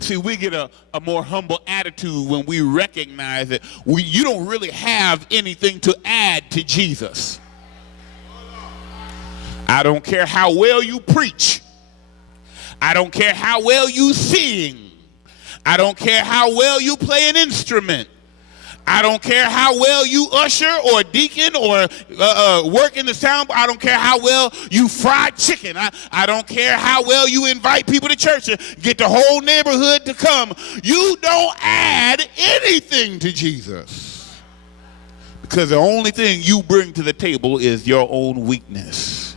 See, we get a more humble attitude when we recognize that you don't really have anything to add to Jesus. I don't care how well you preach. I don't care how well you sing. I don't care how well you play an instrument. I don't care how well you usher or deacon or work in the sound. I don't care how well you fry chicken. I don't care how well you invite people to church and get the whole neighborhood to come. You don't add anything to Jesus, because the only thing you bring to the table is your own weakness.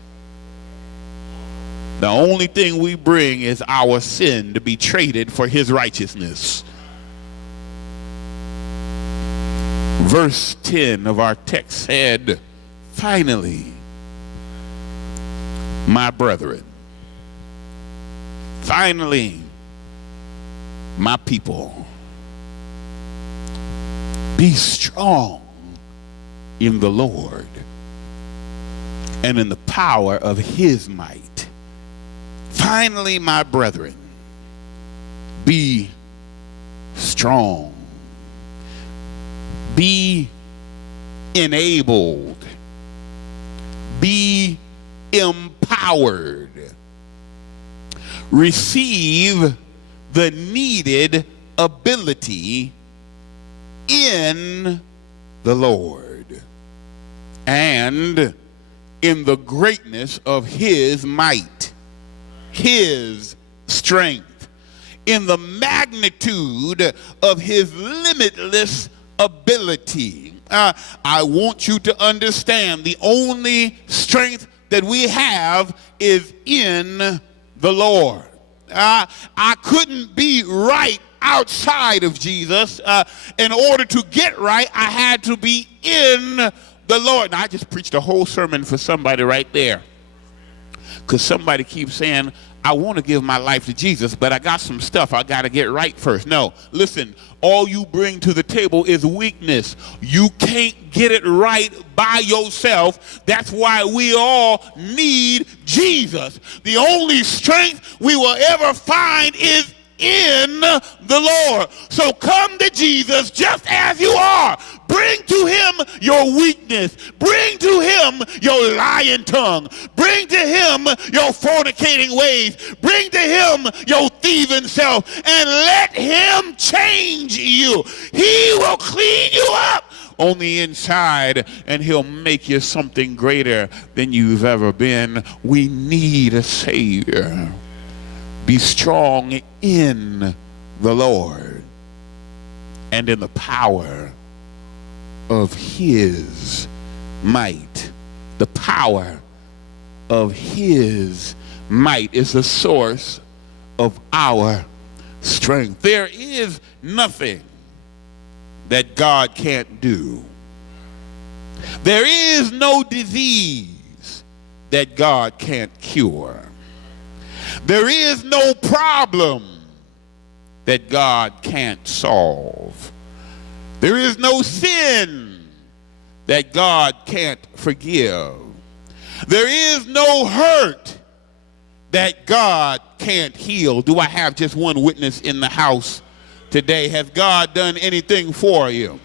The only thing we bring is our sin to be traded for his righteousness. Verse 10 of our text said, finally, my brethren, finally, my people, be strong in the Lord and in the power of his might. Finally, my brethren, be strong. Be enabled. Be empowered. Receive the needed ability in the Lord and in the greatness of his might, his strength, in the magnitude of his limitless ability. I want you to understand the only strength that we have is in the Lord. I couldn't be right outside of Jesus. In order to get right, I had to be in the Lord. Now, I just preached a whole sermon for somebody right there, because somebody keeps saying, I want to give my life to Jesus, but I got some stuff I got to get right first. No, listen, all you bring to the table is weakness. You can't get it right by yourself. That's why we all need Jesus. The only strength we will ever find is in the Lord. So come to Jesus just as you are. Bring to him your weakness. Bring to him your lying tongue. Bring to him your fornicating ways. Bring to him your thieving self, and let him change you. He will clean you up on the inside, and he'll make you something greater than you've ever been. We need a Savior. Be strong in the Lord and in the power of his might. The power of his might is the source of our strength. There is nothing that God can't do. There is no disease that God can't cure. There is no problem that God can't solve. There is no sin that God can't forgive. There is no hurt that God can't heal. Do I have just one witness in the house today? Has God done anything for you?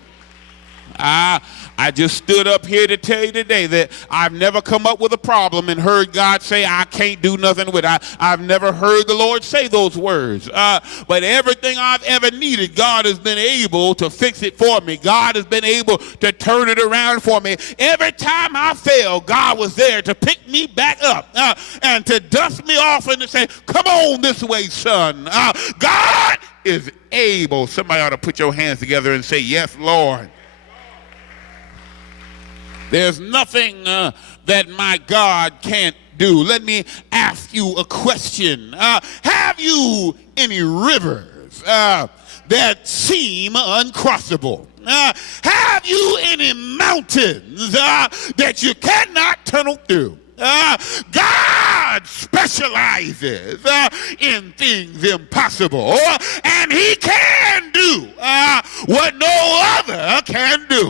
I just stood up here to tell you today that I've never come up with a problem and heard God say I can't do nothing with it. I've never heard the Lord say those words. But everything I've ever needed, God has been able to fix it for me. God has been able to turn it around for me. Every time I fail, God was there to pick me back up and to dust me off and to say, come on this way, son. God is able. Somebody ought to put your hands together and say, yes, Lord. There's nothing that my God can't do. Let me ask you a question. Have you any rivers that seem uncrossable? Have you any mountains that you cannot tunnel through? God specializes in things impossible, and he can do what no other can do.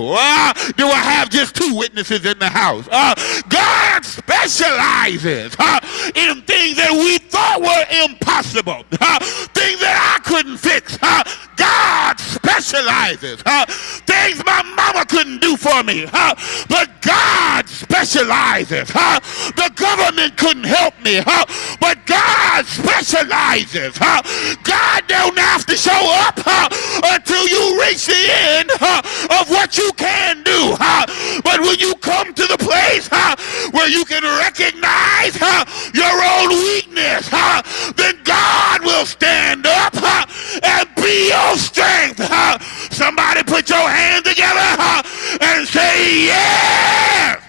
Do I have just two witnesses in the house? God specializes in things that we thought were impossible, things that I couldn't fix, God specializes. Things my mama couldn't do for me, but God specializes. The government couldn't help me, but God specializes. God don't have to show up until you reach the end of what you can do. But when you come to the place where you can recognize your own weakness, then God will stand up and be your strength. Somebody put your hands together and say, yeah!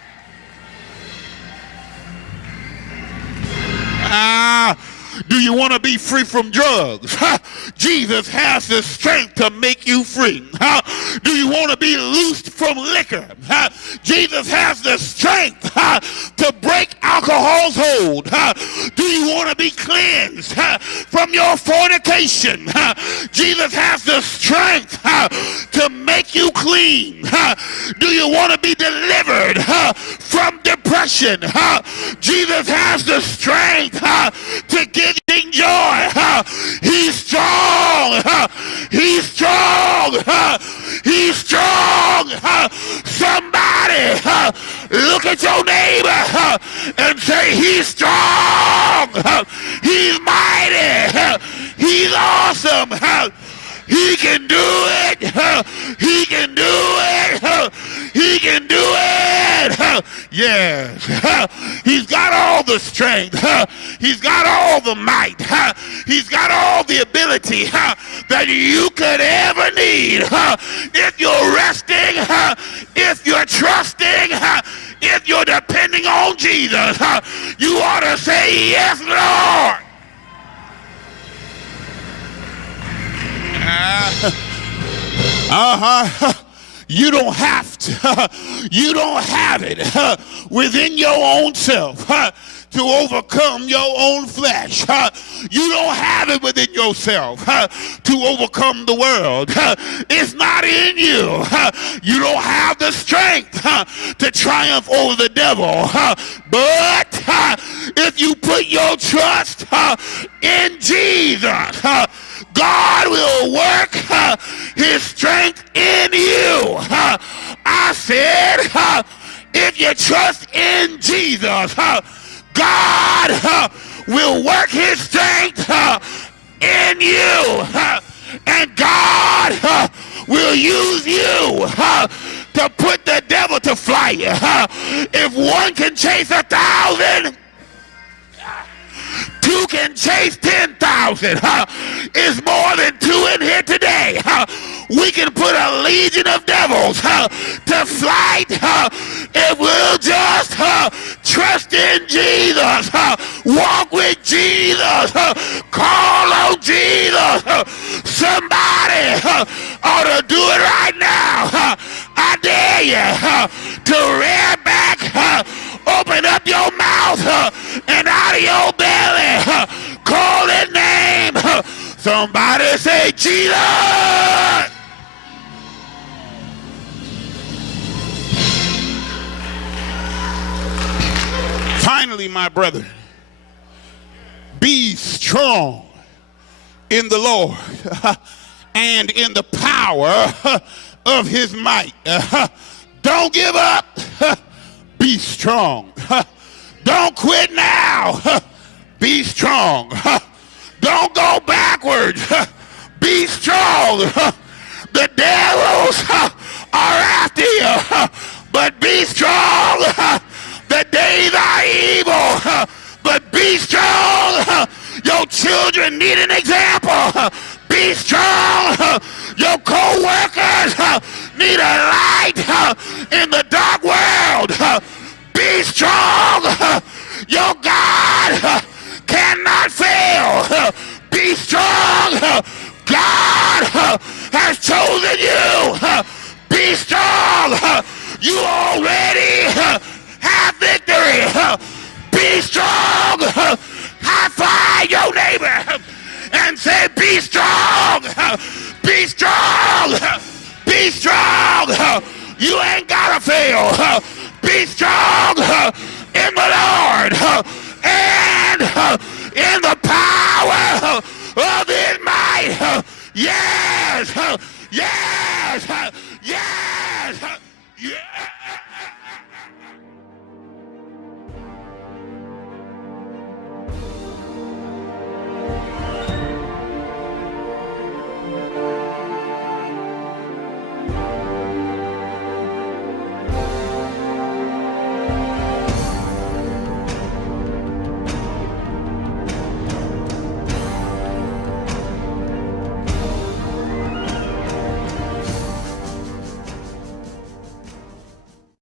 Do you want to be free from drugs? Jesus has the strength to make you free. Do you want to be loosed from liquor? Jesus has the strength to break alcohol's hold. Do you want to be cleansed from your fornication? Jesus has the strength to make you clean. Do you want to be delivered from depression? Jesus has the strength to give you joy. He's strong. He's strong. He's strong. Somebody look at your neighbor and say, he's strong. He's mighty. He's awesome. He can do it. He can do it. He can do it. Yes. He's got all the strength. He's got all the might. He's got all the ability that you could ever need. If you're resting, if you're trusting, if you're depending on Jesus, you ought to say, yes, Lord. You don't have to. You don't have it within your own self to overcome your own flesh. You don't have it within yourself to overcome the world. It's not in you. You don't have the strength to triumph over the devil. But if you put your trust in Jesus, God will work his strength in you. I said, if you trust in Jesus, God will work his strength in you. And God will use you to put the devil to flight. If one can chase 1,000, two can chase 10,000. It's more than two in here today. We can put a legion of devils to flight if we'll just trust in Jesus, walk with Jesus, call on Jesus. Somebody ought to do it right now. I dare you to rear back, open up your mouth, and out of your belly, call his name. Somebody say, Jesus! Finally, my brother, be strong in the Lord and in the power of his might. Don't give up. Be strong. Don't quit now. Be strong. Don't go backwards. Be strong. The devils are after you, but be strong. The days are evil, but be strong. Your children need an example. Be strong. Your co-workers need a light in the dark world. Be strong. Your God cannot fail. Be strong. God has chosen you. Be strong. You already have victory. Be strong. High five your neighbor and say, be strong. Be strong. Be strong. You ain't gotta fail. Be strong in the Lord and in the power of his might. Yes! Yes! Yes! Yes!